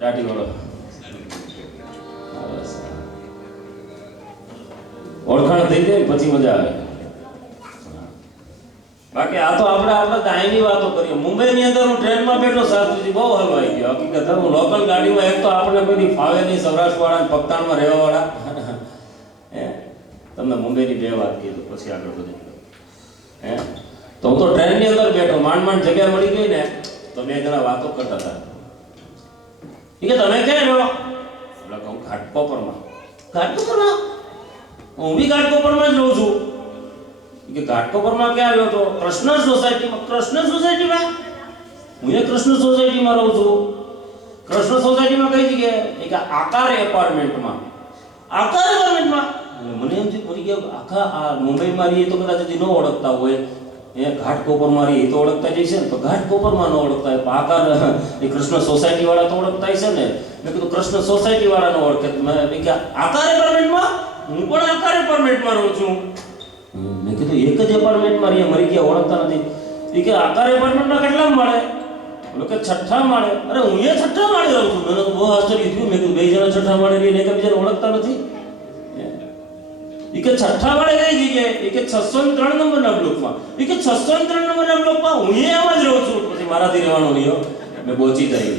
દાઢી વાળો ઓળખાણ થઈ જાય પછી મજા આવે. બાકી આ તો આપણે કાયમી વાતો કરીએ. મુંબઈની અંદર હું ટ્રેનમાં બેઠો શાસ્ત્રીજી બહુ હલવાઈ ગયો. હકીકત હું લોકલ ગાડીમાં એક તો આપણે કોઈ ફાવે નહીં, સૌરાષ્ટ્ર વાળા પગતાણમાં રહેવા વાળા. તમને મુંબઈની બે વાત કીધું પછી આગળ વધી ગયો. તો હું તો ટ્રેનની અંદર બેઠો, માંડ જગ્યા મળી ગઈ ને તો બે જણા વાતો કરતા હતા. કે તમે ક્યાં રહ્યો? એટલે કહું ઘાટકોપરમાં. ઘાટકોપરમાં? હું બી ઘાટકોપરમાં જ રહું છું. કે ઘાટકોપરમાં ક્યાં રહ્યો છો? કૃષ્ણ સોસાયટીમાં. કૃષ્ણ સોસાયટીમાં? હું એ કૃષ્ણ સોસાયટીમાં રહું છું. કૃષ્ણ સોસાયટીમાં કઈ જગ્યાએ? કે આકાર એપાર્ટમેન્ટમાં. આકાર એપાર્ટમેન્ટમાં? મને એમ થયું પડી ગયા આખા આ મુંબઈમાં રહીએ તો કદાચ હજી ન ઓળખતા હોય, એ ઘાટકોપરમાં રહીએ તો ઓળખતા જઈશે ને, તો ઘાટકોપરમાં ન ઓળખતા હોય, આકાર એ કૃષ્ણ સોસાયટી વાળા તો ઓળખતા હશે ને. મેં કીધું કૃષ્ણ સોસાયટી વાળા ન ઓળખે. મેં કે આકાર એપાર્ટમેન્ટમાં? હું પણ આકાર એપાર્ટમેન્ટમાં રહું છું. મેં કીધું એક જ એપાર્ટમેન્ટમાં રહીએ, મરી ગયા ઓળખતા નથી. એ કે આકાર એપાર્ટમેન્ટમાં કેટલા માળે? બોલો કે 6થા માળે. અરે હું એ 6થા માળે રહું છું. મને તો બહુ આશ્ચર્ય થયું. મેં કીધું બે જણા 6થા માળે રહીને એકબીજાને ઓળખતા નથી. એ કે 6થા માળે કઈ જગ્યાએ? એ કે 603 નંબરના બ્લોકમાં. એ કે 603 નંબરના બ્લોકમાં હું એમાં જ રહું છું. પછી મારાથી રહેવાનું નહીં. મેં બોચી થઈ.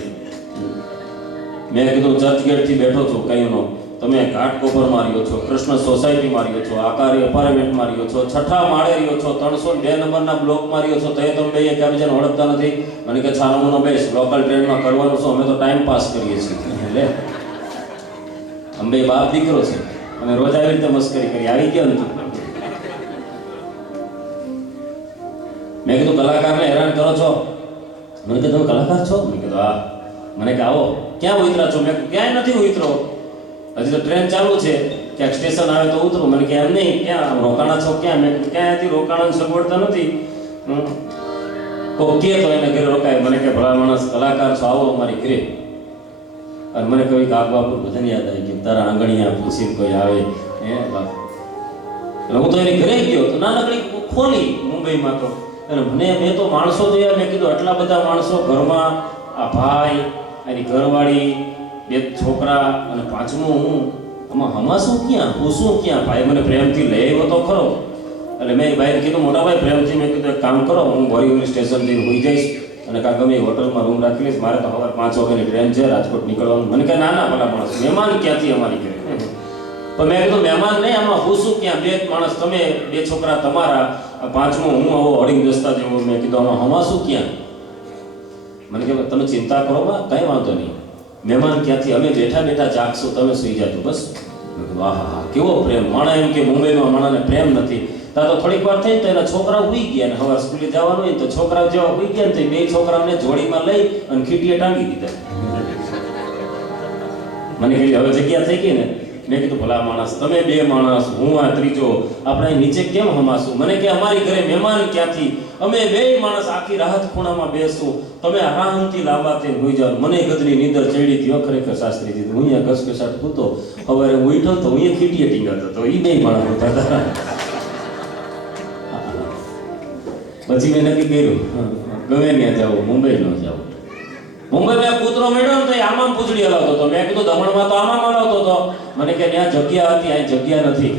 મેં કીધું ચર્ચ ગેટથી બેઠો છું, કઈ નો તમે ઘાટકોપર માર્યો છો, કૃષ્ણ સોસાયટી માર્યો છો, આકાર એપાર્ટમેન્ટ માર્યો છો, 6થા માળે રહ્યો છો, 302 નંબરના બ્લોક માર્યો છો, તો એ તમે બે એકબીજાને ઓળખતા નથી. મને કે છાનોનો બેસ, લોકલ ટ્રેનમાં કરવાનું છો, અમે તો ટાઈમ પાસ કરીએ છીએ. એટલે અમે બાપ દીકરો છે, અમે રોજ આવી રીતે મસ્કરી કરી. આવી ગયા નથી. મેં કીધું કલાકારને હેરાન કરો છો? મને કે તમે કલાકાર છો? મેં કીધું હા. મને કે આવો. ક્યાં ઉતરા છો? મેં ક્યાંય નથી ઉતરો, હજી તો ટ્રેન ચાલુ છે, ક્યાંક સ્ટેશન આવે તો ઉતરું. મને કે એમ નહીં, ક્યાં રોકાણા છો? ક્યાં? મેં ક્યાંયથી રોકાણાની સગવડતા નથી. કોક કે તો એને ઘરે રોકાય. મને કે ભલા માણસ કલાકાર છો, આવો અમારી ઘરે. અને મને કહ્યું કે આ બાપુ ભજન યાદ આવી ગયું, તારા આંગણિયા પૂછીને કોઈ આવે. એટલે હું તો એની ઘરે ગયો તો નાનકડી ખોલી મુંબઈમાં. તો અને મેં તો માણસો જોયા. મેં કીધું આટલા બધા માણસો ઘરમાં, આ ભાઈ, એની ઘરવાળી, બે છોકરા અને પાંચમું હું, આમાં હમાસું ક્યાં, પૂછું ક્યાં? ભાઈ મને પ્રેમથી લઈ આવ્યો તો ખરો. એટલે મેં ભાઈને કીધું મોટા ભાઈ પ્રેમથી, મેં કીધું એક કામ કરો, હું બોરીવલી સ્ટેશન જઈને હોઈ જઈશ અને કાં ગમે હોટલમાં રૂમ રાખી લઈશ. મારે તો સવારે 5 વાગ્યાની ટ્રેન છે, રાજકોટ નીકળવાનું. મને કહે ના ના ભલા માણસ, મહેમાન ક્યાંથી અમારી ઘરે? તો મેં કીધું મહેમાન નહીં, આમાં પૂછું ક્યાં? બે માણસ તમે, બે છોકરા તમારા, પાંચમું હું, આવો અડીંગ દસ્તા જેવો. મેં કીધું આમાં હમાસું ક્યાં? મને કહે તમે ચિંતા કરો માં, કંઈ વાંધો નહીં, મહેમાન ક્યાંથી, અમે બેઠા બેઠા જાગશું, તમે સુઈ જાજો બસ. વાહ હા, કેવો પ્રેમ! માણા એમ કે મુંબઈમાં માણાને પ્રેમ નથી. ત્યાં તો થોડીક વાર થઈ તો એના છોકરાઓ ઉઈ ગયા, ને હવે સ્કૂલે જવાનું હોય તો છોકરાઓ જેવા ઉઈ ગયા ને તો બે છોકરાઓને જોડીમાં લઈ અને ખીટીએ ટાંગી દીધા. મને કીધું હવે જગ્યા થઈ ગઈ ને. મેં કીધું ભલા માણસ, તમે બે માણસ, હું આ ત્રીજો, આપણે નીચે કેમ હમાશું? મને કે અમારી ઘરે મહેમાન ક્યાંથી, અમે બે માણસ આખી રાહત ખૂણામાં બેસું, તમે આરામથી લાંબા થઈને હોઈ જાઓ. મને ગદની નીંદર ચડી હતી ખરેખર શાસ્ત્રીજી. હું અહીંયા ઘસઘસાટ પૂતો, સવારે હું ઉઠ્યો તો હું ખીટીએ ટીંગાતો હતો. એ બે માણસ હોતા હતા. પછી મેં નક્કી કર્યું ગમે ત્યાં જાવું, મુંબઈ ન જાવું. મુંબઈમાં કૂતરો મેળ્યો ને તો આમાં પૂછડી હલાવતો હતો. મેં કીધું દમણમાં તો આમાં હલાવતો હતો. મને કે ત્યાં જગ્યા હતી, અહીં જગ્યા નથી.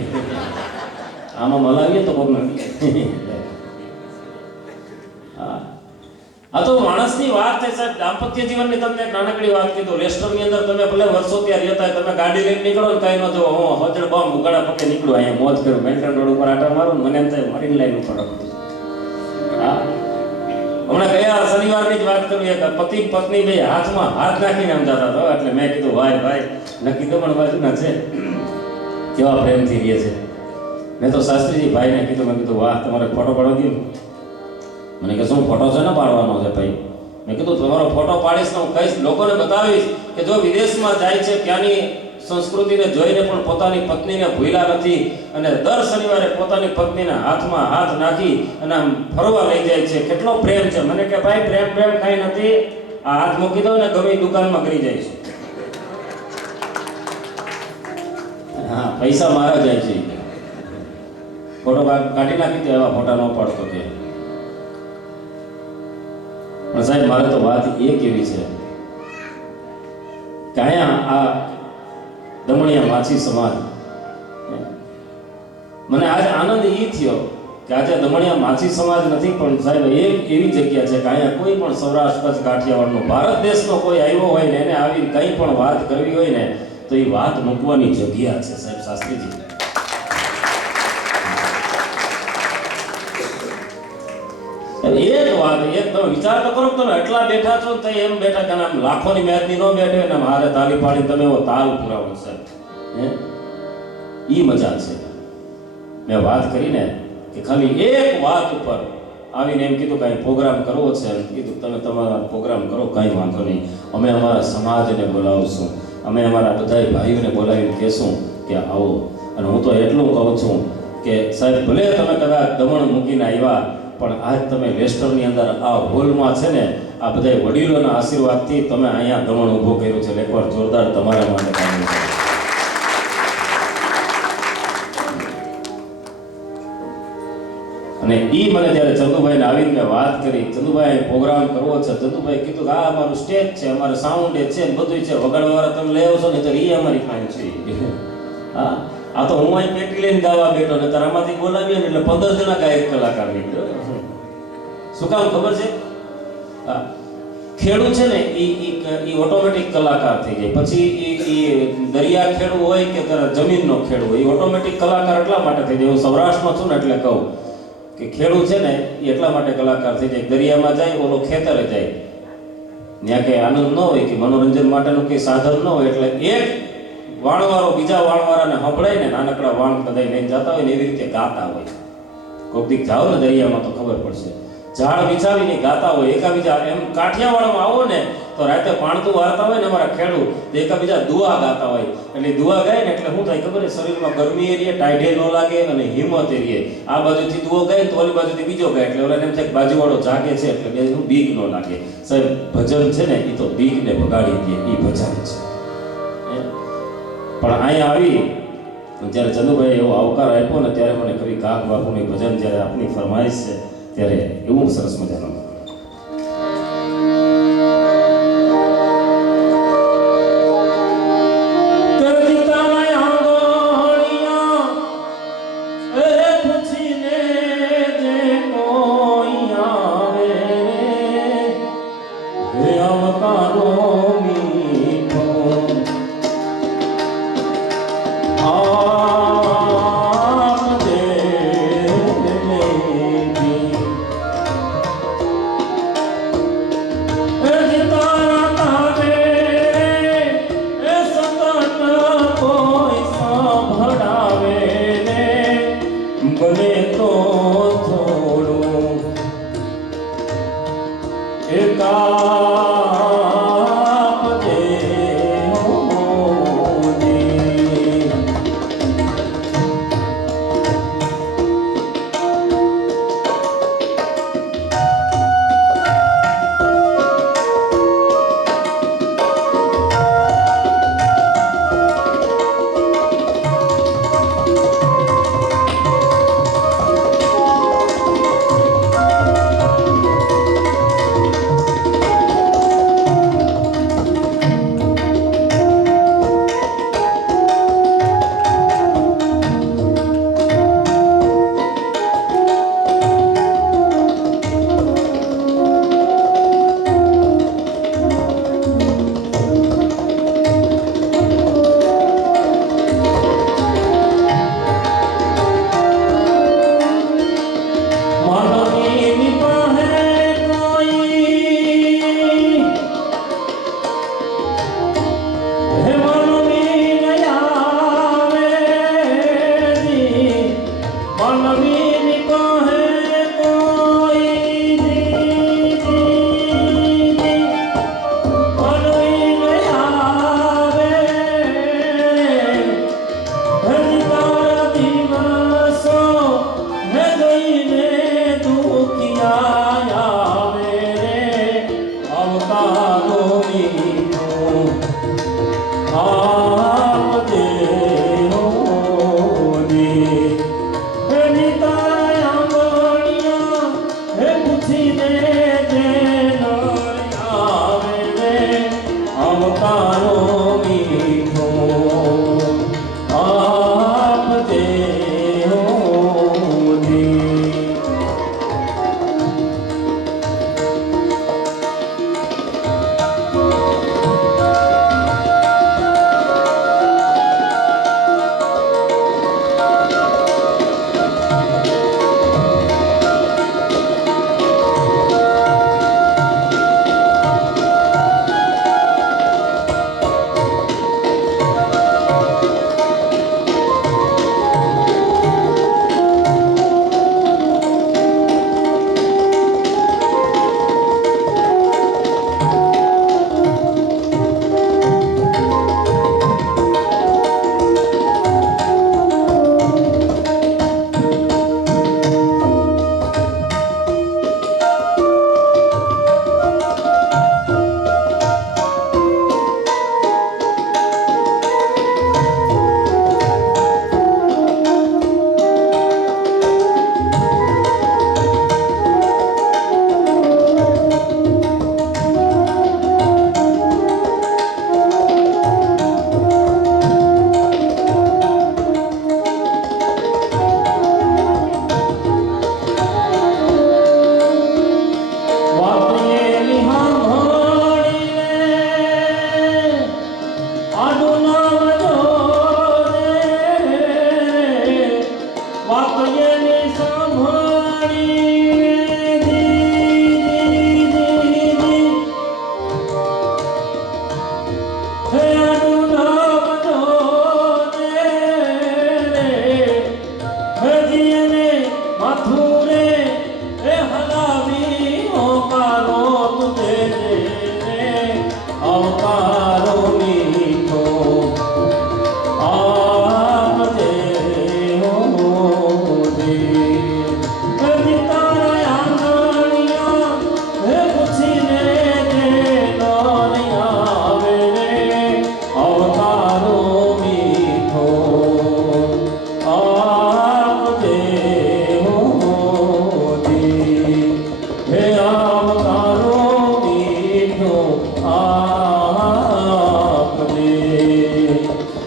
આમાં હલાવીએ તો કોક નથી. આ તો માણસની વાત છે સાહેબ. દાંપત્ય જીવનની તમને એક નાનકડી વાત કીધું. રેસ્ટોરન્ટની અંદર તમે ભલે વર્ષો ત્યાં રહેતા હોય, તમે ગાડી લઈને નીકળો ને કઈ ન જો હું હોજડ બમ ઉગાડા પકે નીકળું, અહીંયા મોજ કરું, મેન્ટન રોડ ઉપર આટા મારું, મને એમ થાય મારી લાઈન ઉપર રાખું. હા, હમણાં ગયા શનિવારની જ વાત કરું. એક પતિ પત્ની બે હાથમાં હાથ નાખીને આમ જતા હતા. એટલે મેં કીધું ભાઈ ભાઈ નક્કી દમણ બાજુના છે, કેવા પ્રેમથી રહે છે. મેં તો શાસ્ત્રીજી ભાઈને કીધું, મેં કીધું વાહ તમારે ફોટો પાડવા દઉં? મને કે શું ફોટો છે ને પાડવાનો છે ભાઈ? મેં કીધું તમારો ફોટો પાડીશ ને હું કહીશ, લોકોને બતાવીશ કે જો વિદેશમાં જાય છે ત્યાંની સંસ્કૃતિને જોઈને પણ પોતાની પત્નીને ભૂલ્યા નથી અને દર શનિવારે પોતાની પત્નીના હાથમાં હાથ નાખી અને આમ ફરવા લઈ જાય છે. કેટલો પ્રેમ છે! મને કે ભાઈ પ્રેમ પ્રેમ કાંઈ નથી, આ હાથ મૂકી દો ને ગમે દુકાનમાં કરી જાય છે. હા, પૈસા મારા જાય છે. ફોટો કાઢી નાખી દે, એવા ફોટા ન પાડતો કે. પણ સાહેબ મારે તો વાત એ કેવી છે કે અહીંયા આ દમણિયા માછી સમાજ, મને આજ આનંદ એ થયો કે આજે દમણિયા માછી સમાજ નથી, પણ સાહેબ એક એવી જગ્યા છે કે અહીંયા કોઈ પણ સૌરાષ્ટ્ર કચ્છ કાઠિયાવાડનો ભારત દેશનો કોઈ આવ્યો હોય ને એને આવી કંઈ પણ વાત કરવી હોય ને તો એ વાત મૂકવાની જગ્યા છે સાહેબ શાસ્ત્રીજી. એક વાત, એક તમે વિચાર તો કરો, તમે એટલા બેઠા છો તો એમ બેઠા કે આમ લાખોની મેચની ન બેઠે ને મારે તાલી પાડી તમે એવો તાલ પુરાવો સાહેબ, હે ઈ મજા છે. મેં વાત કરીને કે ખાલી એક વાત ઉપર આવીને એમ કીધું કાંઈ પ્રોગ્રામ કરવો છે, એમ કીધું તમે તમારા પ્રોગ્રામ કરો, કાંઈ વાંધો નહીં, અમે અમારા સમાજને બોલાવશું, અમે અમારા બધા ભાઈઓને બોલાવીને કહેશું કે આવો. અને હું તો એટલું કહું છું કે સાહેબ ભલે તમે કદાચ દમણ મૂકીને આવ્યા, પણ આજ તમે લેસ્ટરની અંદર આ હોલમાં છે ને આ બધા વડીલોના આશીર્વાદથી તમે અહીંયા દમણ ઊભો કર્યું છે. એકવાર જોરદાર તમારા માટે કામ છે. અને ઈ મને જ્યારે ચંદુભાઈને આવીને મેં વાત કરી, ચંદુભાઈ પ્રોગ્રામ કરવો છે, ચંદુભાઈ કીધું કે આ અમારું સ્ટેજ છે, અમારે સાઉન્ડ છે, બધું છે, વગાડવાવાળા તમે લઈ આવશો ને તો એ અમારી ફાઈન છે. હા, આ તો હું અહીં પેટી લઈને ગાવા બેઠો ને તાર આમાંથી બોલાવીએ ને એટલે 15 જણા ગાયક કલાકાર નીકળ્યો. શું કામ ખબર છે? હા, ખેડૂત છે ને એ ઓટોમેટિક કલાકાર થઈ જાય. પછી એ દરિયા ખેડૂ હોય કે જમીનનો ખેડૂ હોય, એ ઓટોમેટિક કલાકાર એટલા માટે થઈ જાય. હું સૌરાષ્ટ્રમાં છું ને એટલે કહું કે ખેડૂત છે ને એ એટલા માટે કલાકાર થઈ જાય. દરિયામાં જાય, ઓલો ખેતરે જાય, ત્યાં કંઈ આનંદ ન હોય કે મનોરંજન માટેનું કંઈ સાધન ન હોય, એટલે એક વાણવાળો બીજા વાણવાળાને સંભળાય ને નાનકડા વાણ કદાઈ લઈને જતા હોય ને એવી રીતે ગાતા હોય. કોઈક દીક જાઓ ને દરિયામાં તો ખબર પડશે, ઝાડ વિછાવીને ગાતા હોય એકાબીજા. એમ કાઠિયાવાડમાં આવો ને તો રાતે પાણતું વાળતા હોય ને અમારા ખેડૂત એકાબીજા દુઆ ગાતા હોય. એટલે દુઆ ગાય ને એટલે શું થાય ખબર? શરીરમાં ગરમી એરીએ, ટાઈડે ન લાગે અને હિંમત એરીએ. આ બાજુથી દુઓ ગાય તો ઓલી બાજુથી બીજો ગાય, એટલે ઓલાને એમ થાય બાજુવાળો જાગે છે એટલે બેનું બીક ન લાગે. સાહેબ ભજન છે ને એ તો બીકને ભગાડી દે, એ ભજન છે. પણ અહીંયા આવી જ્યારે ચંદુભાઈ એવો આવકાર આપ્યો ને ત્યારે મને કવિ કાગ બાપુની ભજન જ્યારે આપની ફરમાઈશ છે ત્યારે એવું સરસ મજાનું અવતારો હે અનુધામ જોને હે જીને માથું રે હે હલાવી ઓકારો તુજે રે અવકારો મીઠો આપજે હો દે હે તારા આંગણિયા હે પૂછીને જે નોરી આવે રે અવકારો મીઠો આપજે હો દે હે અવકારો મીઠો આપજે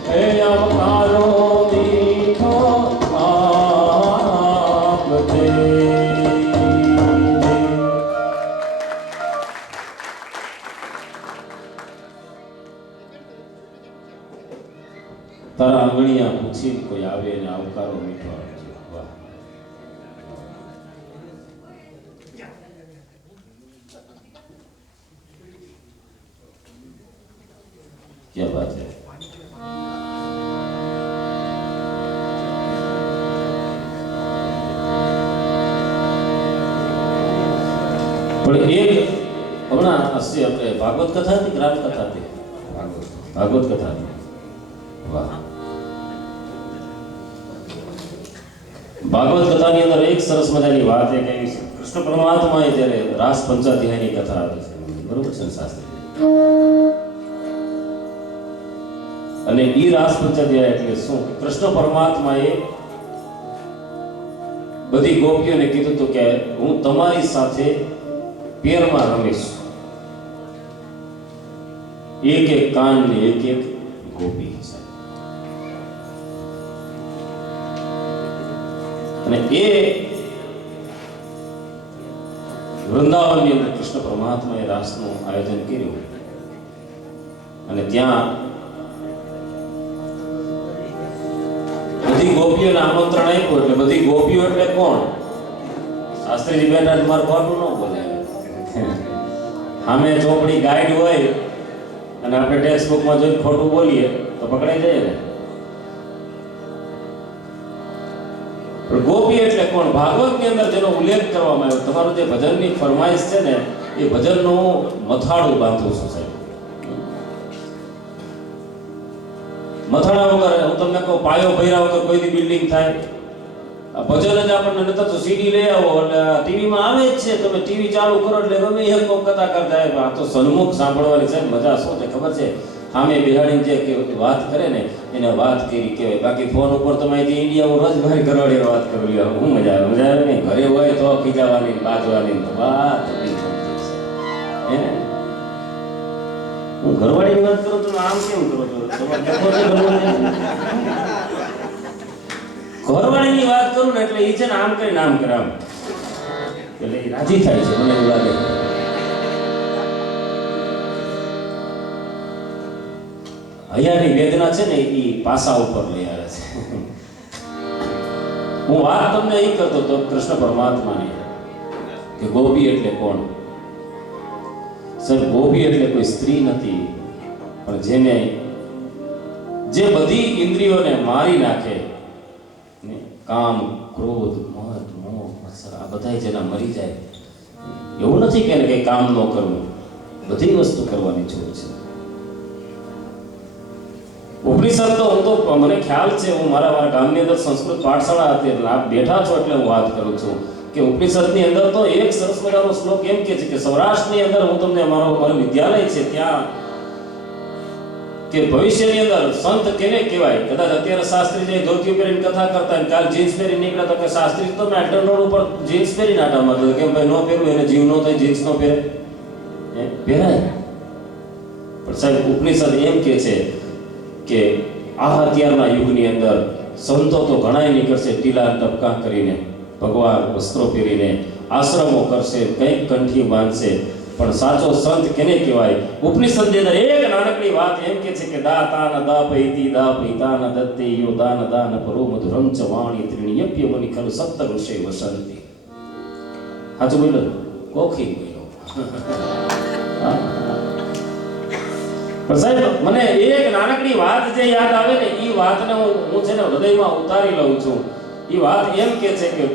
હે અવકારો મીઠો આપજે. તારા આંગણિયા પૂછી કોઈ આવે ને આવકારો મીઠો આપજો. વાહ, ક્યાં વાત છે. પણ એક હમણાં હશે આપણે ભાગવત કથા હતી, ગ્રામ કથા હતી, ભાગવત કથા હતી. વાહ, ભાગવત કથાની અંદર એક સરસ મજાની વાત એ કે કૃષ્ણ પરમાત્માએ જ્યારે રાસ પંચાધ્યાયની કથા આવે છે, બરોબર છે ને શાસ્ત્રી? અને ઈ રાસ પંચાધ્યાય એટલે શું? કૃષ્ણ પરમાત્માએ બધી ગોપીઓને કીધું હતું કે હું તમારી સાથે પેરમાં રમીશ. એક એક કાન ને એક એક ગોપી સાથે. અને એ વૃંદાવનની અંદર કૃષ્ણ પરમાત્માએ રાસનું આયોજન કર્યું અને ત્યાં બધી ગોપીઓને આમંત્રણ આપ્યું. એટલે બધી ગોપીઓ એટલે કોણ? શાસ્ત્રીજી બેઠા તમારે ખોટું ન બોલે. સામે ચોપડી ગાઈડ હોય અને આપણે ટેક્સ્ટ બુકમાં જોઈને ખોટું બોલીએ તો પકડાઈ જાય ને. પણ ગોપી એટલે કોણ? ભાગવતની અંદર જેનો ઉલ્લેખ કરવામાં આવ્યો, તમારું જે ભજનની ફરમાઈશ છે ને, એ ભજનનું મથાળું બાંધું છું સાહેબ. મથાળા વગર હું તમને કહું, પાયો ભર્યા વગર કોઈ દી બિલ્ડિંગ થાય? આ ભજન જ આપણને નતર તો સીડી લઈ આવો એટલે ટીવીમાં આવે જ છે. તમે ટીવી ચાલુ કરો એટલે ગમે એક કોક કથા કરતા હોય. આ તો સન્મુખ સાંભળવાની છે. મજા શું છે ખબર છે? સામે બિહાડીને જે વાત કરે ને એને વાત કરી કહેવાય. બાકી ફોન ઉપર તમે અહીંથી ઇન્ડિયા હું રોજ મારી ઘરવાળીને વાત કરું લ્યો, હું મજા આવે? મજા આવે નહીં. ઘરે હોય તો ખીજાવાની બાજવાની તો વાત હે ને. હું ઘરવાળીની વાત કરું છું, આમ કેમ કરો છો? ઘરવાળીની વાત કરું ને એટલે એ છે ને આમ કરીને આમ કરે, આમ એટલે એ રાજી થાય છે, મને એવું લાગે. હૈયાની વેદના છે ને એ પાસા ઉપર લઈ આવે છે. હું વાત તમને એ કરતો હતો કૃષ્ણ પરમાત્માની કે ગોપી એટલે કોણ? સર, ગોપી એટલે કોઈ સ્ત્રી નથી, પણ જેને જે બધી ઇન્દ્રિયોને મારી નાખે ને, કામ, ક્રોધ, મદ, મોહ, મત્સર આ બધા જેના મરી જાય. એવું નથી કે કઈ કામ ન કરવું, બધી વસ્તુ કરવાની જરૂર છે. ઉપનિષદ તો હું તો મને ખ્યાલ છે, હું મારા ગામની અંદર સંસ્કૃત પાઠશાળા હતી એટલે આપ બેઠા છો એટલે હું વાત કરું છું કે ઉપનિષદની અંદર તો એક સરસ મજાનો શ્લોક એમ કે છે કે સૌરાષ્ટ્રની અંદર હું તમને મારું વિદ્યાલય છે ત્યાં કે ભવિષ્યની અંદર સંત કેને કહેવાય? કદાચ અત્યારે શાસ્ત્રી જે ધોતી પહેરીને કથા કરતા હોય, કાલ જીન્સ પહેરી નીકળ્યા તો કે શાસ્ત્રી તો મેટર રોડ ઉપર જીન્સ પહેરીને આટા મારતો કે ભાઈ નો પહેરવું, એને જીવ નો થાય, જીન્સ નો પહેરે પહેરાય. પણ સાહેબ ઉપનિષદ એમ કે છે કે આ અત્યારના યુગની અંદર સંતો તો ઘણાય નીકળશે ટીલા ટપકા કરીને, ભગવાન વસ્ત્રો પહેરીને, આશ્રમો કરશે, કંઈક કંઠી બાંધશે, પણ સાચો સંત કેને કહેવાય? ઉપનિષદની અંદર એક નાનકડી વાત એમ કે છે કે દાતાન દાપૈતિ દાપિતાન દત્તે યો દાન દાન પરો મધુરમ ચ વાણી ત્રિણ્યપ્ય મનિ ખલુ સપ્ત ઋષે વસંતિ. સાચું બોલ્યો? કોખી બોલ્યો. પણ સાહેબ મને એક નાનકડી વાત જે યાદ આવે ને એ વાતને હું છે ને હૃદયમાં ઉતારી લઉં છું. એ વાત એમ કે છે કે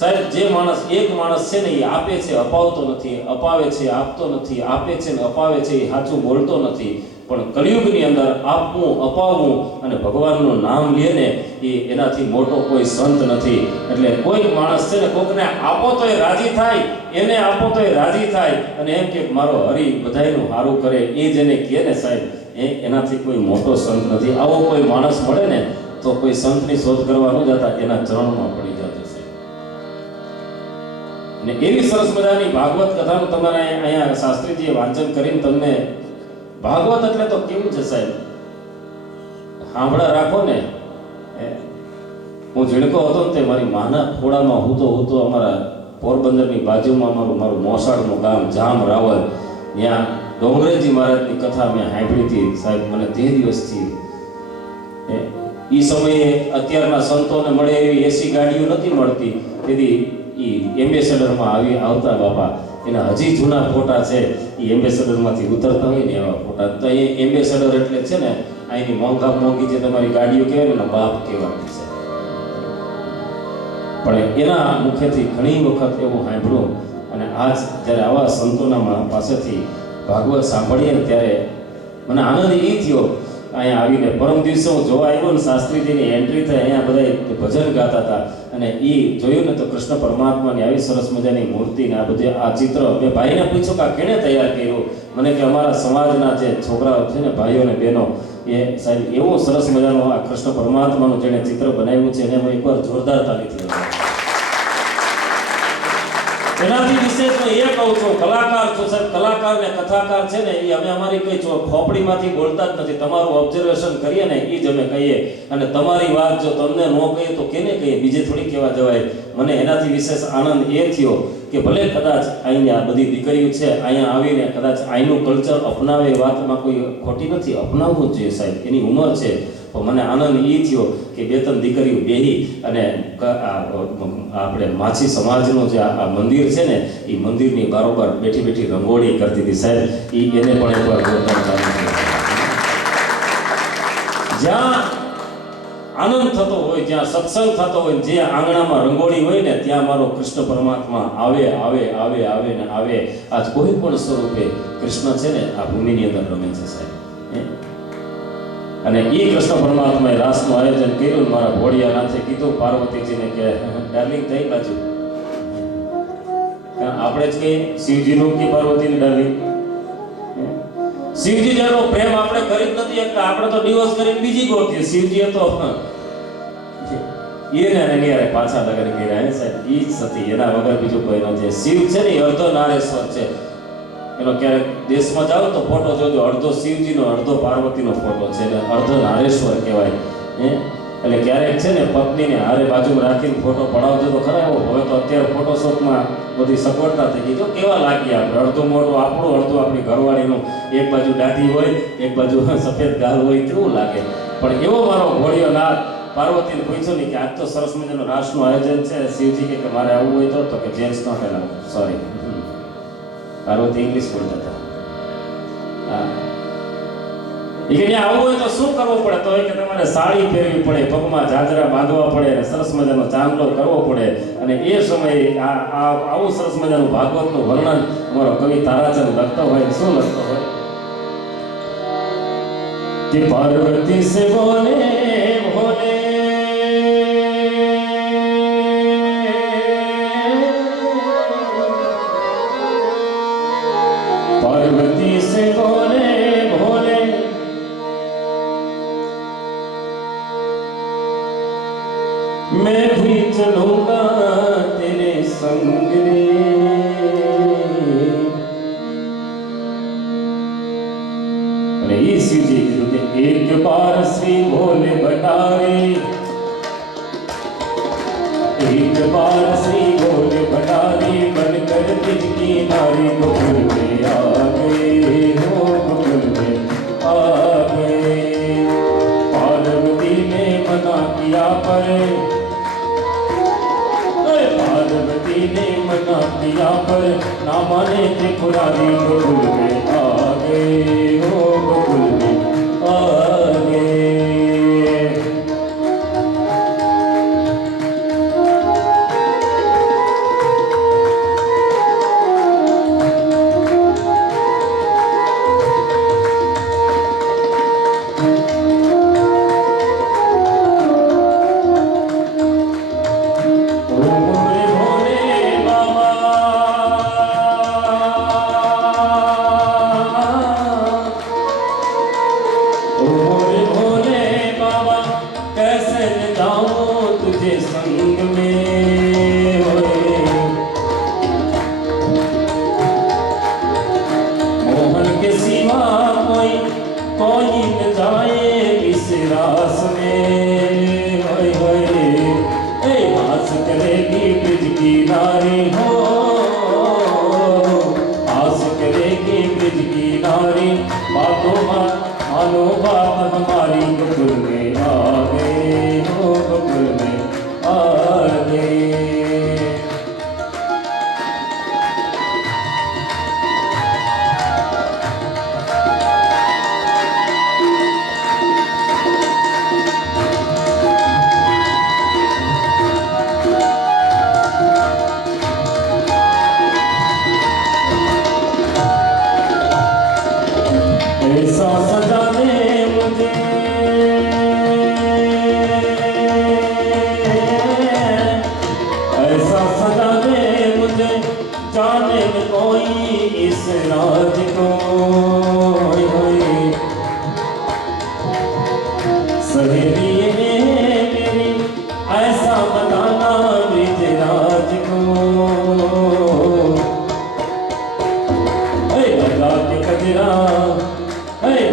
સાહેબ જે માણસ એક માણસ છે ને એ આપે છે અપાવતો નથી, અપાવે છે આપતો નથી, આપે છે ને અપાવે છે એ સાચું બોલતો નથી. પણ કળિયુગની અંદર આપવું અપાવવું અને ભગવાનનું નામ લે ને એ એનાથી મોટો કોઈ સંત નથી. એટલે કોઈ માણસ છે ને કોકને આપો તો એ રાજી થાય, એને આપો તો એ રાજી થાય અને એમ કે મારો હરી બધાયનું સારું કરે એ જેને કહે ને સાહેબ એનાથી કોઈ મોટો સંત નથી. આવો કોઈ માણસ મળે ને તો કોઈ સંતની શોધ કરવા ન જતા એના ચરણમાં પડી જતો છે. ને એવી સરસ મજાની ભાગવત કથાનું તમારે અહીંયા શાસ્ત્રીજીએ વાંચન કરીને તમને ભાગવત એટલે તો કેવું છે સાહેબ, સાંભળા રાખો ને. હું ઝીણકો હતો ને તે મારી માના ખોળામાં હું તો અમારા પોરબંદરની બાજુમાં મારું મોસાળનું ગામ જામ રાવલ, ત્યાં ડોંગરેજી મહારાજની કથા મેં સાંભળી હતી સાહેબ. મને તે દિવસથી એ સમયે અત્યારના સંતોને મળે એવી એસી ગાડીઓ નથી મળતી, તેથી એ એમ્બેસેડરમાં આવતા બાપા એના હજી જૂના ફોટા છે. એ એમ્બેસેડરમાંથી ઉતરતા હોય ને એવા ફોટા. તો એ એમ્બેસેડર એટલે છે ને અહીંની મોંઘી જે તમારી ગાડીઓ કહેવાય ને એના બાપ કહેવાની છે. પણ એના મુખેથી ઘણી વખત એવું સાંભળ્યું અને આજ જ્યારે આવા સંતોના પાસેથી ભાગવત સાંભળીએ ને ત્યારે મને આનંદ એ થયો. અહીંયા આવીને પરમ દિવસે હું જોવા આવ્યો ને શાસ્ત્રીજીની એન્ટ્રી થઈ, અહીંયા બધા ભજન ગાતા હતા અને એ જોયું ને તો કૃષ્ણ પરમાત્માની આવી સરસ મજાની મૂર્તિ ને આ બધી આ ચિત્ર. મેં ભાઈને પૂછ્યું કે આ કેણે તૈયાર કર્યું? મને કે અમારા સમાજના જે છોકરાઓ છે ને ભાઈઓ અને બહેનો એ સાહેબ એવું સરસ મજાનું આ કૃષ્ણ પરમાત્માનું જેણે ચિત્ર બનાવ્યું છે એને હું એકવાર જોરદાર તાલીથી એનાથી વિશેષ હું એ કહું છું, કલાકાર છો સાહેબ, કલાકાર ને કથાકાર છે ને એ અમે અમારી કઈ ખોપડીમાંથી બોલતા જ નથી. તમારું ઓબ્ઝર્વેશન કરીએ ને એ જ અમે કહીએ અને તમારી વાત જો તમને ન કહીએ તો કેને કહીએ, બીજે થોડી કહેવા જવાય. મને એનાથી વિશેષ આનંદ એ થયો કે ભલે કદાચ અહીંયા બધી દીકરીઓ છે અહીંયા આવીને કદાચ અહીંનું કલ્ચર અપનાવે એ વાતમાં કોઈ ખોટી નથી, અપનાવવું જ જોઈએ સાહેબ, એની ઉંમર છે. પણ મને આનંદ એ થયો કે બે ત્રણ દીકરીઓ બેહી અને આપણે માછી સમાજનું જે આ મંદિર છે ને એ મંદિરની બરોબર બેઠી બેઠી રંગોળી કરતી હતી સાહેબ. એને પણ એકવાર જ્યાં આનંદ થતો હોય, જ્યાં સત્સંગ થતો હોય, જે આંગણામાં રંગોળી હોય ને ત્યાં મારો કૃષ્ણ પરમાત્મા આવે આવે આવે આવે ને આવે. આજ કોઈ પણ સ્વરૂપે કૃષ્ણ છે ને આ ભૂમિની અંદર રમે છે સાહેબ. અને એ કૃષ્ણ પરમાત્માએ રાસનું આયોજન કર્યું. મારા ભોળિયાનાથે કીધું પાર્વતીજીને કે ડાર્લિંગ થઈ બાજુ આપણે જ કહીએ શિવજીનું કે પાર્વતીને ડાર્લિંગ. શિવજી જેનો પ્રેમ આપણે કરી જ નથી શકતા. આપણે તો ડિવોર્સ કરીને બીજી ગોતીએ. શિવજીએ તો એને પાછા લગ્ન કર્યા સાહેબ. એ જ સતી, એના વગર બીજું કોઈ નથી. શિવ છે ને એ અર્ધો નારેશ્વર છે. એનો ક્યારેક દેશમાં જાઓ તો ફોટો જોજો, અડધો શિવજીનો અડધો પાર્વતીનો ફોટો છે એટલે અર્ધ નારેશ્વર કહેવાય. એટલે ક્યારેક છે ને પત્નીને હારે બાજુમાં રાખીને ફોટો પડાવજો તો ખરા. હવે તો અત્યારે ફોટોશોપમાં બધી સગવડતા થઈ ગઈ. તો કેવા લાગીએ આપણે, અડધું મોટું આપણું, અડધું આપણી ઘરવાળીનું, એક બાજુ દાઢી હોય એક બાજુ સફેદ ગાલ હોય, કેવું લાગે. પણ એવો મારો ભોળિયો નાથ પાર્વતીને પૂછ્યું નહીં કે આજ તો સરસ મજાનું રાસનું આયોજન છે. શિવજી કે મારે આવવું હોય તો કે gents not allowed, sorry. Parvati English બોલતા હતા. એ કે આવું હોય તો શું કરવું પડે? તો એ કે તમારે સાડી પહેરવી પડે, પગમાં જાજરા બાંધવા પડે, સરસ મજાનો ચાંદલો કરવો પડે. અને એ સમયે આવું સરસ મજાનું ભાગવતનું વર્ણન અમારો કવિ તારાચંદ લખતો હોય. શું લખતો હોય કે પાર્વતી સે બોલે ભોલે पार्वती से बोले भोले मैं भी चलूंगा तेरे संग रे. अरे ये शिवजी कीधું કે एक बार श्री भोले भंडारी, एक बार श्री भोले भंडारी बनकर तिनकी नारी गोकुल में आ गए हो, गोकुल में आ गए. पार्वती ने मना किया पर, पार्वती ने मना किया पर ना माने थे पुरानी, गोकुल में आ गए हो. कोई न जाए इस रास में, होए होए ए आस करेगी ब्रिज की नारी हो, आस करेगी ब्रिज की नारी, बातों मानो बात हमारी, गोकुल में आ गए हो, गोकुल में आ गए। ऐसा सजा दे मुझे, ऐसा सजा दे मुझे, जाने न कोई इस राज को, सहेली मेरी ऐसा बताना ब्रिज राज को, लगा के कजरा,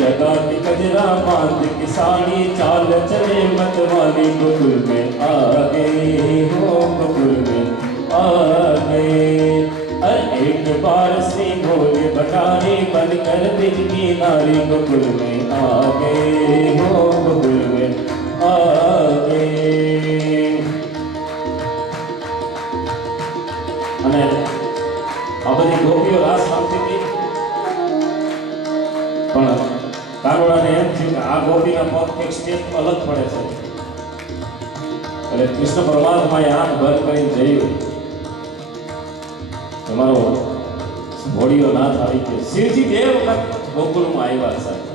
लगा के कजरा, बांध की साड़ी, चाल चले मतवाली, गोकुल में आ गए हो, गोकुल में आ गए। अरे एक बार श्री भोले भंडारी बनकर ब्रिज की नारी, गोकुल में आ गए हो, गोकुल में आ गए। અને આ બધી ગોપીઓ રાસ રમતી હતી, પણ કાનુડાને એમ થયું કે આ ગોપીના પગ એક સ્ટેપ અલગ પડે છે, એટલે કૃષ્ણ પરમાત્માએ આંખ બંધ કરીને જોયું, તમારો ઘોડીઓ ના થાય કે શિવજી બે વખત ગોકુળમાં આવ્યા સાહેબ,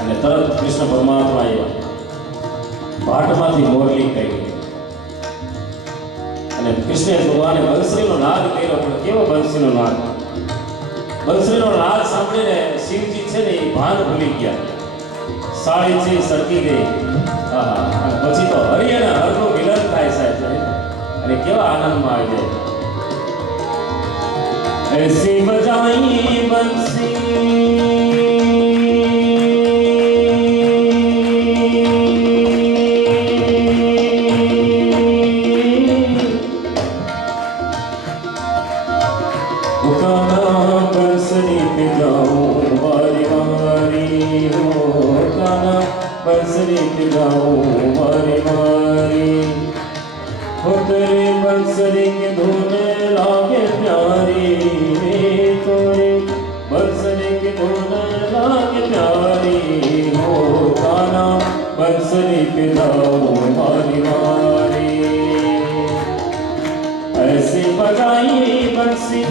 અને તરત કૃષ્ણ પરમાત્માએ ભાટમાંથી મોરલી કાઢી, અને કૃષ્ણે ભગવાને બંસરીનો નાદ કર્યો, પણ કેવો બંસરીનો નાદ, બંસરીનો નાદ સાંભળીને શિવજી છે ને એ ભાન ભૂલી ગયા, સાડી છે સરકી ગઈ, અને પછી તો હરિ અને હરનો મિલન થાય સાહેબ, અને કેવા આનંદમાં આવી જાય। ऐसी बजाई बंसी बंसरी पे जाऊं मारी मारी, हो तेरे बंसरी की धुन लागे प्यारी, तोरे बंसरी की धुन लागे प्यारी, हो गाना बंसरी पे जाऊं मारी मारी। ऐसे बजाई बंसी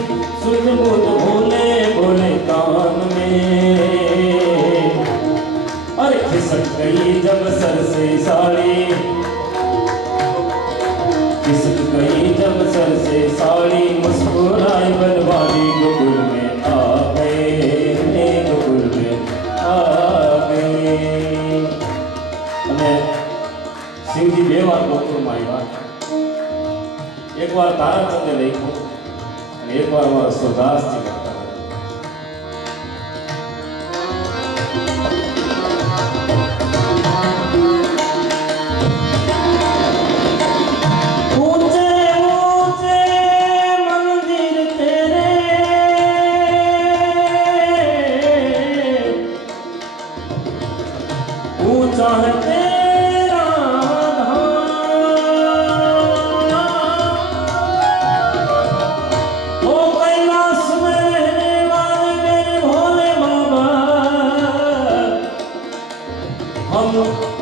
सुध बुध भोले भोले कान में, अरे खिसक गई जब सर से साड़ी, खिसक गई जब सर से साड़ी, मुस्कुराई बनवाली, गोकुल में आ गए, गोकुल में आ गए। અને શિવજી બે વાર ગોકુળમાં આવ્યા, એક વાર તારાચંદે લખ્યું અને એક વાર અમારા સુરદાસજી લખતા।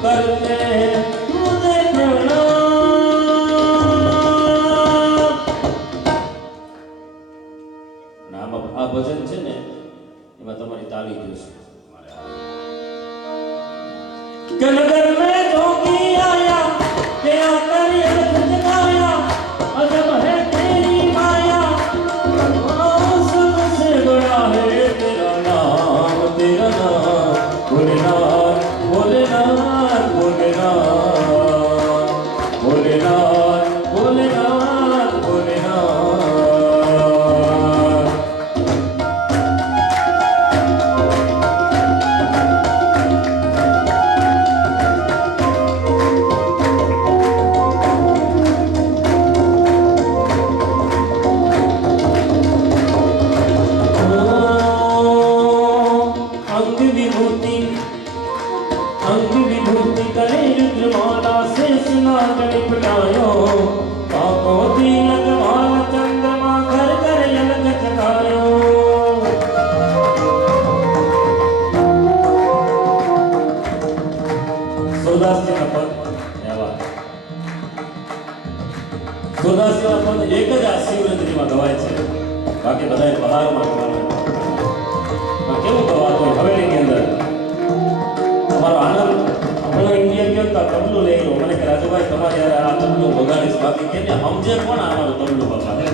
करते तुझे प्रणाम। આ ભજન છે ને એમાં તમારી તાળી જોઈશે કે નગર में जोगी आया के आकर रख जगाया अजब है तेरी माया सबसे बड़ा है तेरा नाम भोलेनाथ भोलेनाथ भोलेनाथ भोलेनाथ भोलेनाथ भोलेनाथ બાકી બધાએ પહાડમાં કરવાના. કેવું કહેવાતું હોય હવેલીની અંદર તમારો આનંદ હમણાં ઇન્ડિયા ગયો તો તબલું લઈ લો મને કે રાજુભાઈ તમારે યાર આ તબલું વગાડીશ બાકી કે સમજે કોણ અમારું તબલું વગાડે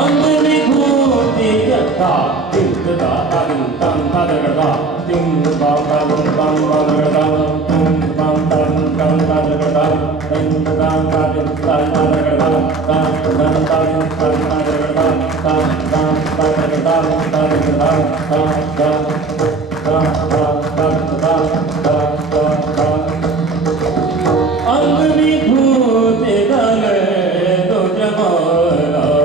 અંગ વિભૂતિ યથા તિંતતા તાદિન તં તાદગતા તિં બામ તાદિન તં તાદગતા તું બામ તાદિન તં તાદગતા તિં તામ તાદિન તં તાદગતા તામ તામ તાદિન તં તાદગતા તામ તામ તાદગતા તાદગતા તામ તામ અંગ વિભૂતિ ગલે દુર્જમારા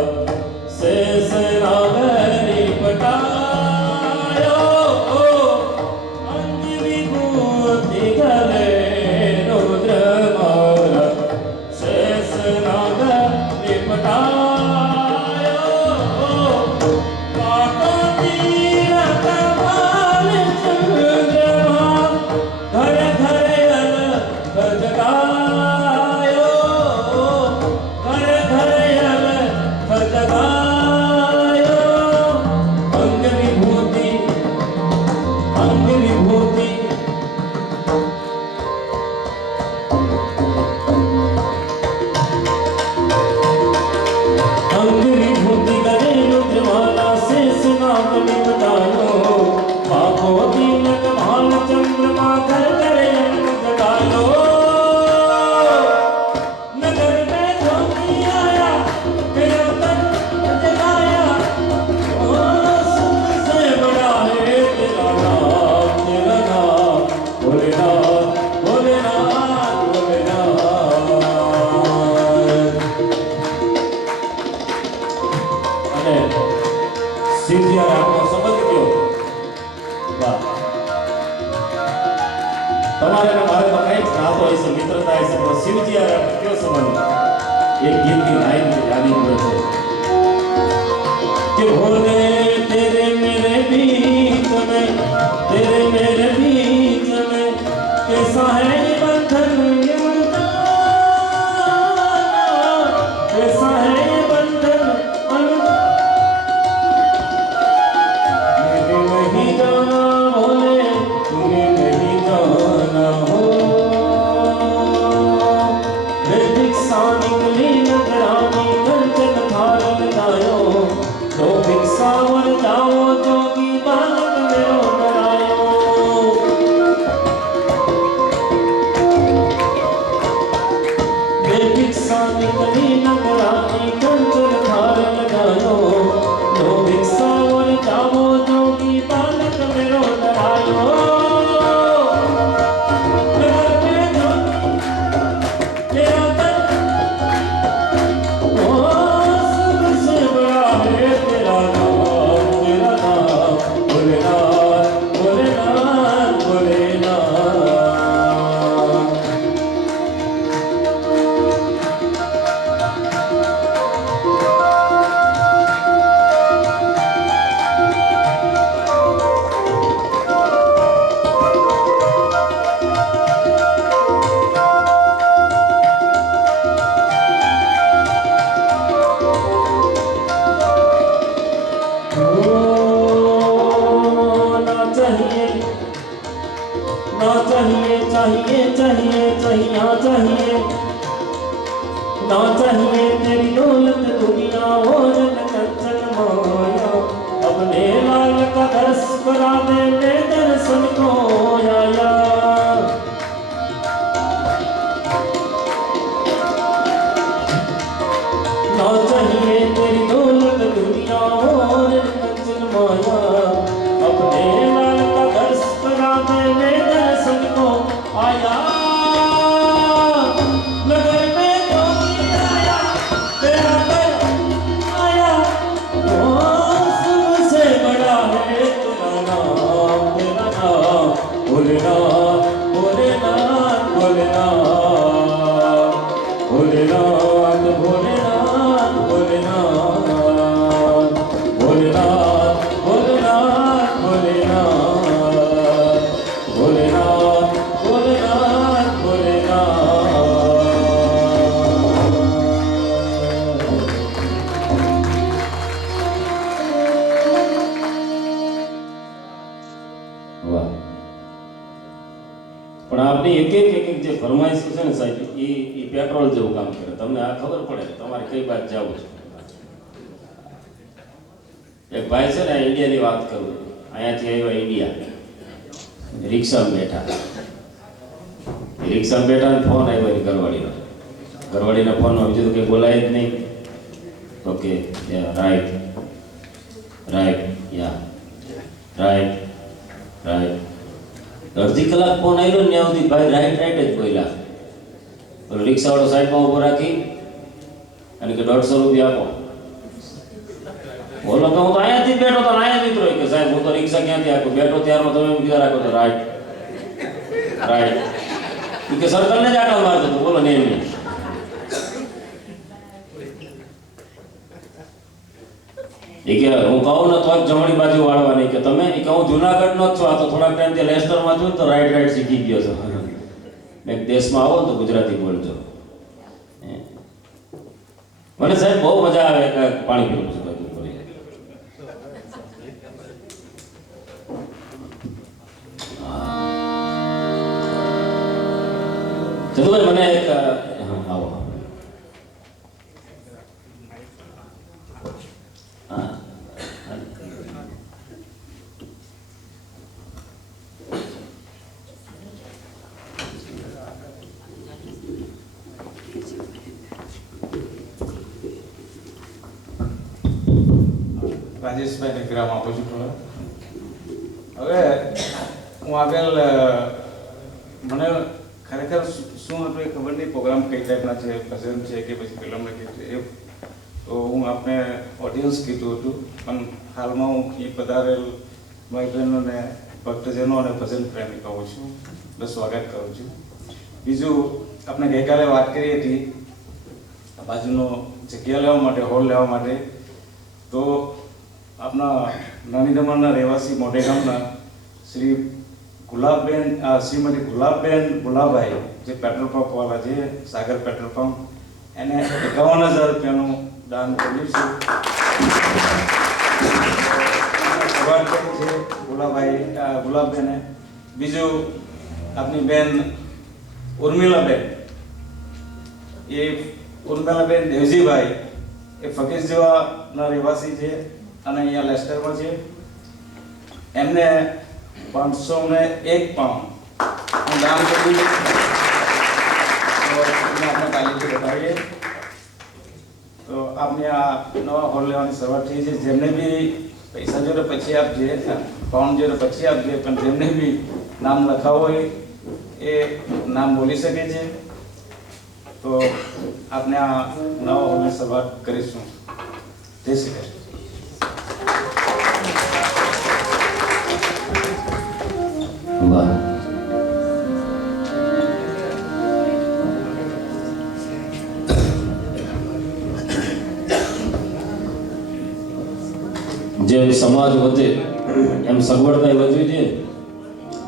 શેષ નાગરી પટાયો અંગ વિભૂતિ ગલે દુર્જમારા શેષ નાગરી પટાયો કાકતી રતમાલ ચંદ્રમા ઘર ઘર અલ ખજગાયો ઘર ઘર અલ ખજગાયો અંગ વિભૂતિ અંગ વિભૂતિ અંગ વિભૂતિ ગલે રુદ્રમાલા શેષ નાગ નિપટાયો પાપો તિલક ભાલ ચંદ્રમા ઘર ઘર અંગ જગાયો नगर में ज्योति आया तेरा तन जगाया ओ सबसे बड़ा है तेरा नाम भोलेनाथ भोलेनाथ भोलेनाथ અને સિંધિયા રાગનો સંબંધ કયો વાહ તમારે ને મારે તો કંઈક નાતો હશે મિત્રતા હશે પણ શિવજી આ કયો સંબંધ એક ગીતની લાઈન યાદી પડે છે કે ભોલે તેરે મેરે बीच में तेरे मेरे बीच में कैसा है बंधन ये अनजाना कैसा है ये बंधन मैंने नहीं जाना भोले तूने नहीं जाना हो रे भिक्षा निकली नगरानी कंचन थाल लगायो तो भिक्षावर जाओ जोगी बालक मेरो डरायो रे भिक्षा निकली नगरानी कंचन थाल लगायो तो भिक्षावर जाओ जोगी बालक मेरो डरायो नगर में जोगी तेरा तन ओ सबसे बड़ा है तेरा नाम भोलेनाथ भोलेनाथ भोलेनाथ ना चाहिए ना चाहिए चाहिए चाहिए चाहिए चाहिए ना चाहिए तेरी दौलत दुनिया और कंचन माया अपने लाल का दर्श करा दे मैं दर्शन को आया ना चाहिए तेरी दौलत दुनिया और कंचन माया अपने लाल का दर्श करा दे मैं दर्शन को आया नगर में जोगी आया तेरा दर आया ओ सबसे बड़ा है तेरा नाम भोलेनाथ भोलेनाथ भोलेनाथ भोलेनाथ भोलेनाथ भोलेनाथ भोलेनाथ भोलेनाथ भोलेनाथ આપની એક જે ફરમાઈશ છે ને સાહેબ, એ પેટ્રોલ જેવું કામ કરે. તમને આ ખબર પડે તમારે કઈ બાજુ જવું છે. એક ભાઈ છે ને, ઇન્ડિયાની વાત કરું, અહીંયાથી આવ્યા ઇન્ડિયા, રિક્ષામાં બેઠા. રિક્ષામાં બેઠા ને ફોન આવ્યો એની ઘરવાળીનો ફોન. બીજું તો કંઈ બોલાય જ નહીં. ઓકે, રાઈટ રાઈટ, યા રાઈટ રાઈટ. અડધી કલાક ફોન આવ્યો ને ત્યાં સુધી ભાઈ રાઈટ રાઈટ જ બોલ્યા. પેલો રિક્ષાવાળો સાઈડમાં ઊભો રાખી અને કે 150 રૂપિયા આપો. બોલો કે હું તો અહીંયાથી જ બેઠો તો અહીંયાથી જ રહ્યો. કે સાહેબ હું તો રિક્ષા ક્યાંથી આપું, બેઠો ત્યારમાં તમે એમ કીધા રાખો તો રાઈટ રાઈટ. કે સર્કલને જ આટો મારતો હતો. બોલો ને એમ એ કે હું કહું ને તો જમણી બાજુ વાળવાની. કે તમે એ કે હું જુનાગઢ નો જ છું, આ તો થોડાક ટાઈમ થી લેસ્ટરમાં છું તો રાઈટ રાઈટ શીખી ગયો છો. એક દેશમાં આવો તો ગુજરાતી બોલજો. મને સાહેબ બહુ મજા આવે પાણી પીવું છું. ચતુભાઈ મને એક આવો રાજેશભાઈને વિરામ આપું છું. થોડા હવે હું આગળ મને ખરેખર શું હતું એ ખબર નહીં. પ્રોગ્રામ કઈ ટાઈપના છે, ભજન છે કે પછી ફિલ્મ લખી છે, એ તો હું આપને ઓડિયન્સ કીધું હતું. પણ હાલમાં હું અહીં પધારેલ ભાઈ બહેનોને, ભક્તજનો અને ભજન પ્રેમી કહું છું. બસ સ્વાગત કરું છું. બીજું આપણે ગઈકાલે વાત કરી હતી બાજુનો જગ્યા લેવા માટે, હોલ લેવા માટે. તો આપણા નાની દમણના રહેવાસી મોઢે ગામના શ્રીમતી ગુલાબબેન ગુલાબભાઈ, જે પેટ્રોલ પંપ વાળા છે, સાગર પેટ્રોલ પંપ, એને 51,000 રૂપિયાનું દાન કર્યું છે. સવાર કરી છે ગુલાબબેને. બીજું આપની બેન ઉર્મિલાબેન, એ ઉર્મિલાબેન દેવજીભાઈ, એ ફકીર જેવાના રહેવાસી છે અને અહીંયા લેસ્ટરમાં છે. એમને 501 પાઉન્ડ દાન કર્યું. આપણે કાલીથી બતાવીએ તો આપણે આ નવા હોલ લેવાની શરૂઆત થઈ છે. જેમને બી પૈસા જોડે પછી આપજે, પાઉન્ડ જોડે પછી આપજે, પણ જેમને બી નામ લખાવો હોય એ નામ બોલી શકે છે. તો આપણે આ નવા હોલની શરૂઆત કરીશું. જય શ્રી કૃષ્ણ. જે સમાજ વધે એમ સગવડતા વધવી જોઈએ.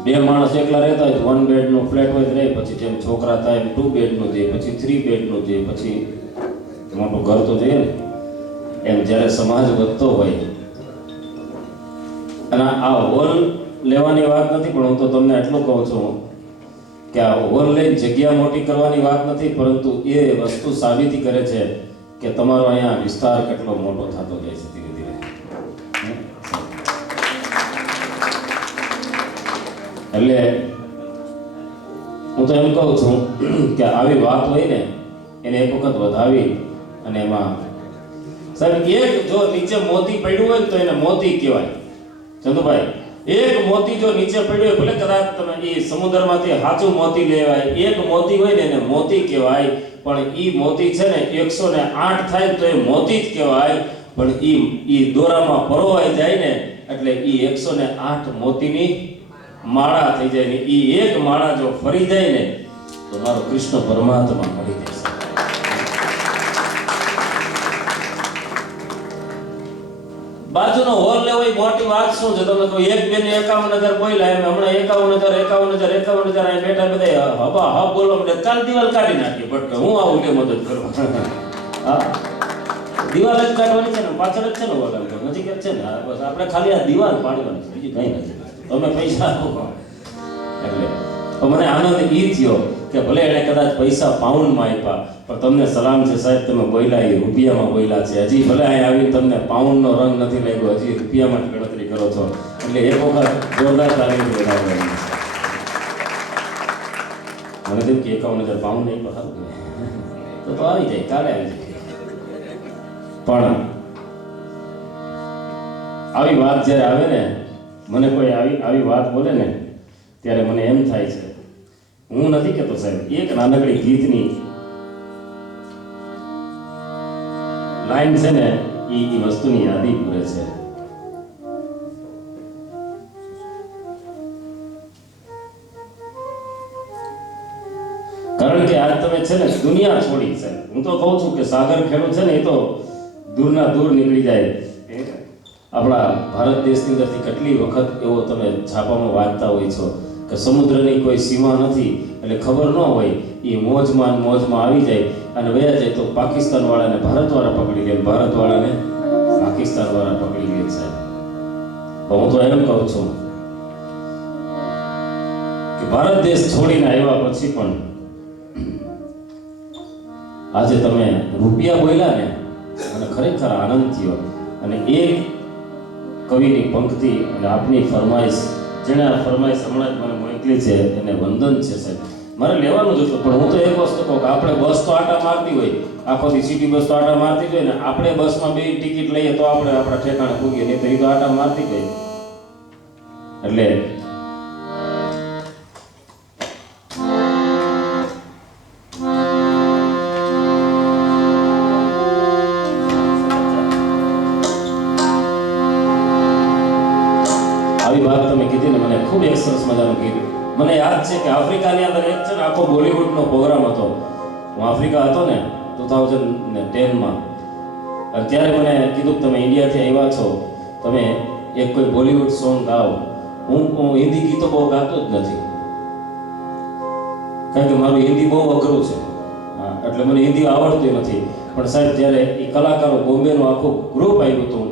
2 માણસ એકલા રહેતા હોય તો 1 બેડનો ફ્લેટ હોય તો રહે, પછી જેમ છોકરા થાય એમ 2 બેડનું જોઈએ, પછી 3 બેડનું જોઈએ, પછી મોટું ઘર તો જોઈએ ને. એમ જ્યારે સમાજ વધતો હોય, અને આ હોલ લેવાની વાત નથી, પણ હું તો તમને એટલું કહું છું કે આ હોલ લઈને જગ્યા મોટી કરવાની વાત નથી, પરંતુ એ વસ્તુ સાબિતી કરે છે કે તમારો અહીંયા વિસ્તાર કેટલો મોટો થતો જાય છે ધીરે ધીરે. એટલે હું તો એમ કહું છું કે આવી વાત હોય ને એને એક વખત વધાવી અને એમાં સાહેબ એક જો નીચે મોતી પડ્યું હોય તો એને મોતી કહેવાય. ચંદુભાઈ, એક મોતી જો નીચે પડ્યું હોય, ભલે કદાચ તમે એ સમુદ્રમાંથી સાચું મોતી લેવાય, એક મોતી હોય ને એને મોતી કહેવાય. પણ ઈ મોતી છે ને 108 થાય તો એ મોતી જ કહેવાય. પણ ઈ દોરામાં પરોવાઈ જાય ને એટલે ઈ 108 મોતીની માળા થઈ જાય ને ઈ એક માળા જો ફરી જાય ને તો મારો કૃષ્ણ પરમાત્મા મળી જશે. બાજુનો હોલ લેવો એ મોટી વાત શું છે? તમે કોઈ એક બેન 51,000 બોલ્યા, એમ હમણાં 51,000 અહીં બેઠા બધા હબા હબ બોલો એટલે કાલ દિવાલ કાઢી નાખી. બટ હું આવું કે મદદ કરું. હા, દિવાલ જ કાઢવાની છે ને, પાછળ જ છે ને, બોલા નજીક જ છે ને. બસ આપણે ખાલી આ દિવાલ પાડવાની છે, બીજી કઈ નથી. તમે પૈસા આપો એટલે તો મને આનંદ એ થયો કે ભલે એણે કદાચ પૈસા પાઉન્ડમાં આપ્યા, પણ તમને સલામ છે સાહેબ, તમે બોલ્યા એ રૂપિયામાં બોલ્યા છે. હજી ભલે અહીં આવીને તમને પાઉન્ડનો રંગ નથી લાગ્યો, હજી રૂપિયામાં જ ગણતરી કરો છો. એટલે એક વખત જોરદાર તારીખ બનાવવાની મને થયું કે 51,000 પાઉન્ડ નહીં પકડ તો આવી જાય, કાલે આવી જાય. પણ આવી વાત જ્યારે આવે ને, મને કોઈ આવી વાત બોલે ને, ત્યારે મને એમ થાય છે, હું નથી કહેતો સાહેબ, એક નાનકડી ગીતની લાઈન છે ને, એ વસ્તુની યાદી પૂરે છે. કારણ કે આજ તમે છે ને દુનિયા છોડી છે. હું તો કહું છું કે સાગર ખેડૂત છે ને, એ તો દૂરના દૂર નીકળી જાય. આપણા ભારત દેશની અંદરથી કેટલી વખત એવો તમે છાપામાં વાંચતા હોય છો કે સમુદ્રની કોઈ સીમા નથી, એટલે ખબર ન હોય, એ મોજમાં આવી જાય અને વયા જાય તો પાકિસ્તાન વાળાને ભારતવાળા પકડી લે, ભારતવાળાને પાકિસ્તાન વાળા પકડી લે છે. તો હું તો એમ કહું છું કે ભારત દેશ છોડીને આવ્યા પછી પણ આજે તમે રૂપિયા બોલ્યા ને, મને ખરેખર આનંદ થયો. અને એક કવિની પંક્તિ અને આપની ફરમાઈશ, જેણે આ ફરમાઈશ હમણાં જ મને મોકલી છે, એને વંદન છે સાહેબ. મારે લેવાનું જ હતું, પણ હું તો એક વસ્તુ કહું કે આપણે બસ તો આટા મારતી હોય, આખો દી સિટી બસ તો આટા મારતી હોય ને, આપણે બસમાં 2 ટિકિટ લઈએ તો આપણે આપણા ઠેકાણે પૂગીએ, નહીં તો એ તો આટા મારતી હોય. એટલે આવી વાત તમે કીધી ને, મને ખૂબ એક સરસ મજાનું કીધું. મને યાદ છે કે આફ્રિકાની અંદર એક છે ને આખો બોલિવૂડનો પ્રોગ્રામ હતો. હું આફ્રિકા હતો ને 2010માં, અને ત્યારે મને કીધું કે તમે ઇન્ડિયાથી આવ્યા છો, તમે એક કોઈ બોલિવૂડ સોંગ ગાઓ. હું હિન્દી ગીતો બહુ ગાતો જ નથી, કારણ કે મારું હિન્દી બહુ અઘરું છે. હા, એટલે મને હિન્દી આવડતું નથી. પણ સાહેબ, જ્યારે એ કલાકારો બોમ્બેનું આખું ગ્રુપ આવ્યું હતું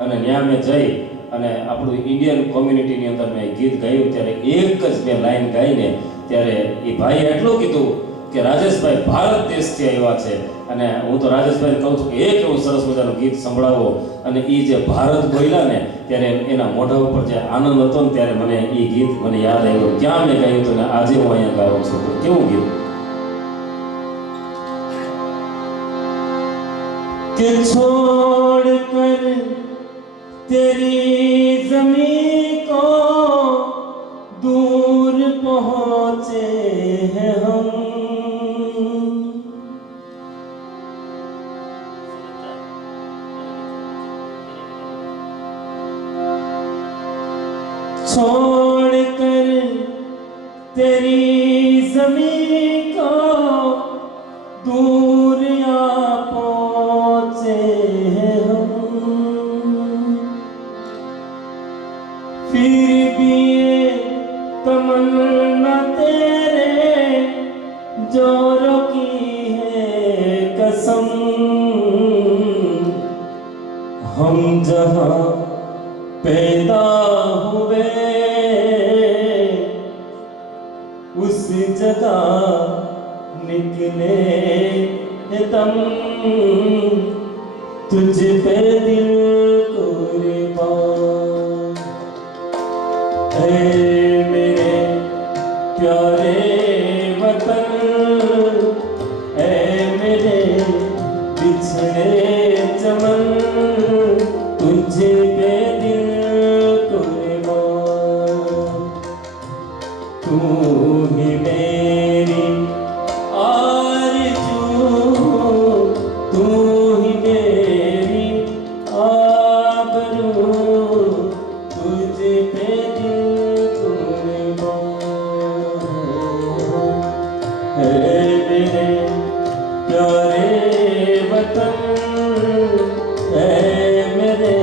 અને ત્યાં મેં જઈ અને આપણું ઇન્ડિયન કોમ્યુનિટીની અંદર મેં ગીત ગાયું, ત્યારે એક જ મેં લાઈન ગાઈને ત્યારે એ ભાઈએ એટલું કીધું કે રાજેશભાઈ ભારત દેશથી આવ્યા છે. અને હું તો રાજેશભાઈને કહું છું કે એક એવું સરસ મજાનું ગીત સંભળાવો. અને એ જે ભારત બોલ્યા ને, ત્યારે એના મોઢા ઉપર જે આનંદ હતો ને, ત્યારે મને એ ગીત મને યાદ આવ્યું, ક્યાં મેં ગાયું હતું ને આજે હું અહીંયા ગાઉં છું. તો કેવું ગીત કે છોડ કર तेरी ज़मीं को दूर पहुँचे हैं हम, छोड़ कर तेरी ज़मीं को दूर आ पहुँचे हैं हम, फिर भी ये तमन्ना तेरे जोरों की है कसम, हम जहाँ पैदा हुए उस जगह निकले दम, तुझ पे दिल कुर्बान है मेरे प्यारे वतन, है मेरे बिछड़े चमन, तुझ पे दिल कुर्बान, तू ही मेरी आरज़ू, तू ही मेरी आबरू, तुझ पे दिल कुर्बान है मेरे प्यारे वतन, है मेरे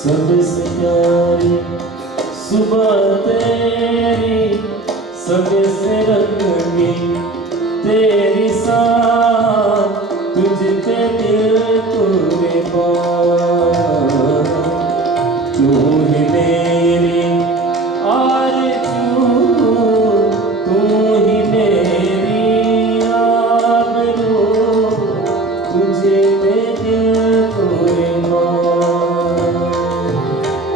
सबसे प्यारी सुबह तेरी, सबसे रंगीन तेरी साथ, तुझ पे दिल कुर्बान, तू ही मेरी आरज़ू, तू ही मेरी आबरू, तुझे पे दिल कुर्बान,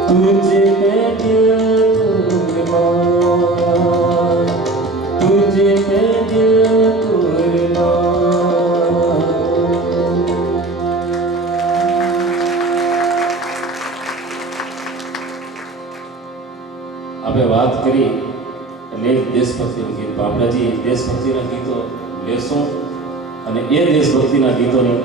तुझे पे दिल कुर्बान, तुझे पे दिल कुर्बान। આપણે વાત કરી એટલે એક દેશભક્તિનું ગીત બાપડાજી દેશભક્તિના ગીતો લેશું અને એ દેશભક્તિના ગીતોની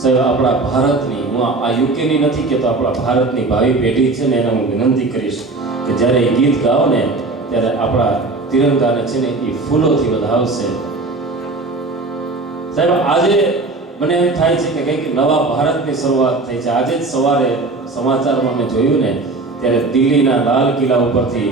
સાહેબ આપણા ભારતની, હું આ યુકેની નથી કહેતો, આપણા ભારતની ભાવિ પેઢી છે ને એને હું વિનંતી કરીશ કે જ્યારે એ ગીત ગાઓ ને ત્યારે આપણા તિરંગાને છે ને એ ફૂલોથી વધાવશે. સાહેબ આજે મને એમ થાય છે કે કંઈક નવા ભારતની શરૂઆત થઈ છે. આજે જ સવારે સમાચારમાં મેં જોયું ને ત્યારે દિલ્હીના લાલ કિલ્લા ઉપરથી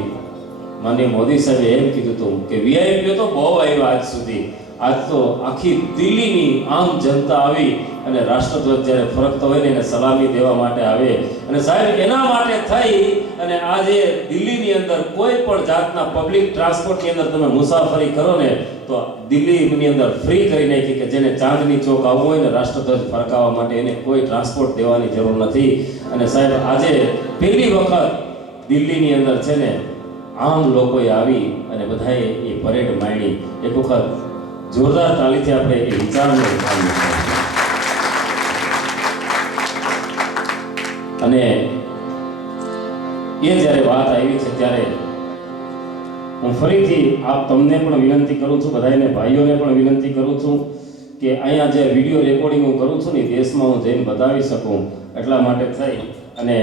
માનનીય મોદી સાહેબે એમ કીધું હતું કે વીઆઈપીઓ તો બહુ આવ્યા આજ સુધી, આજ તો આખી દિલ્હીની આમ જનતા આવી અને રાષ્ટ્રધ્વજ જ્યારે ફરકતો હોય ને એને સલામી દેવા માટે આવે. અને સાહેબ એના માટે થઈ અને આજે દિલ્હીની અંદર કોઈ પણ જાતના પબ્લિક ટ્રાન્સપોર્ટની અંદર તમે મુસાફરી કરો ને તો દિલ્હીની અંદર ફ્રી કરી નાખી કે જેને ચાંદની ચોક આવવું હોય ને રાષ્ટ્રધ્વજ ફરકાવવા માટે એને કોઈ ટ્રાન્સપોર્ટ દેવાની જરૂર નથી. અને સાહેબ આજે પહેલી વખત દિલ્હીની અંદર છે ને આમ લોકોએ આવી અને બધાએ એ પરેડ માણી. એક વખત જોરદાર તાલીથી આપણે એ વિચારને ઉઠાવ્યું છે. અને એ જ્યારે વાત આવી છે ત્યારે હું ફરીથી તમને પણ વિનંતી કરું છું, બધાને ભાઈઓને પણ વિનંતી કરું છું કે અહીંયા જે વિડીયો રેકોર્ડિંગ હું કરું છું ને દેશમાં હું જઈને બતાવી શકું એટલા માટે થઈ અને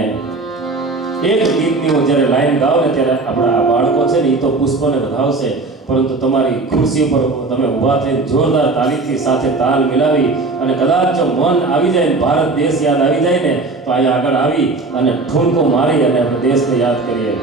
એક ગીતની હું જ્યારે લાઈન ગાઉં ને ત્યારે આપણા બાળકો છે ને એ તો પુષ્પોને વધાવશે, પરંતુ તમારી ખુરશી પર તમે ઊભા થઈને જોરદાર તાલીથી સાથે તાલ મિલાવી અને કદાચ જો મન આવી જાય ને ભારત દેશ યાદ આવી જાય ને તો અહીંયા આગળ આવી અને ઠૂમકો મારી અને આપણે દેશને યાદ કરીએ.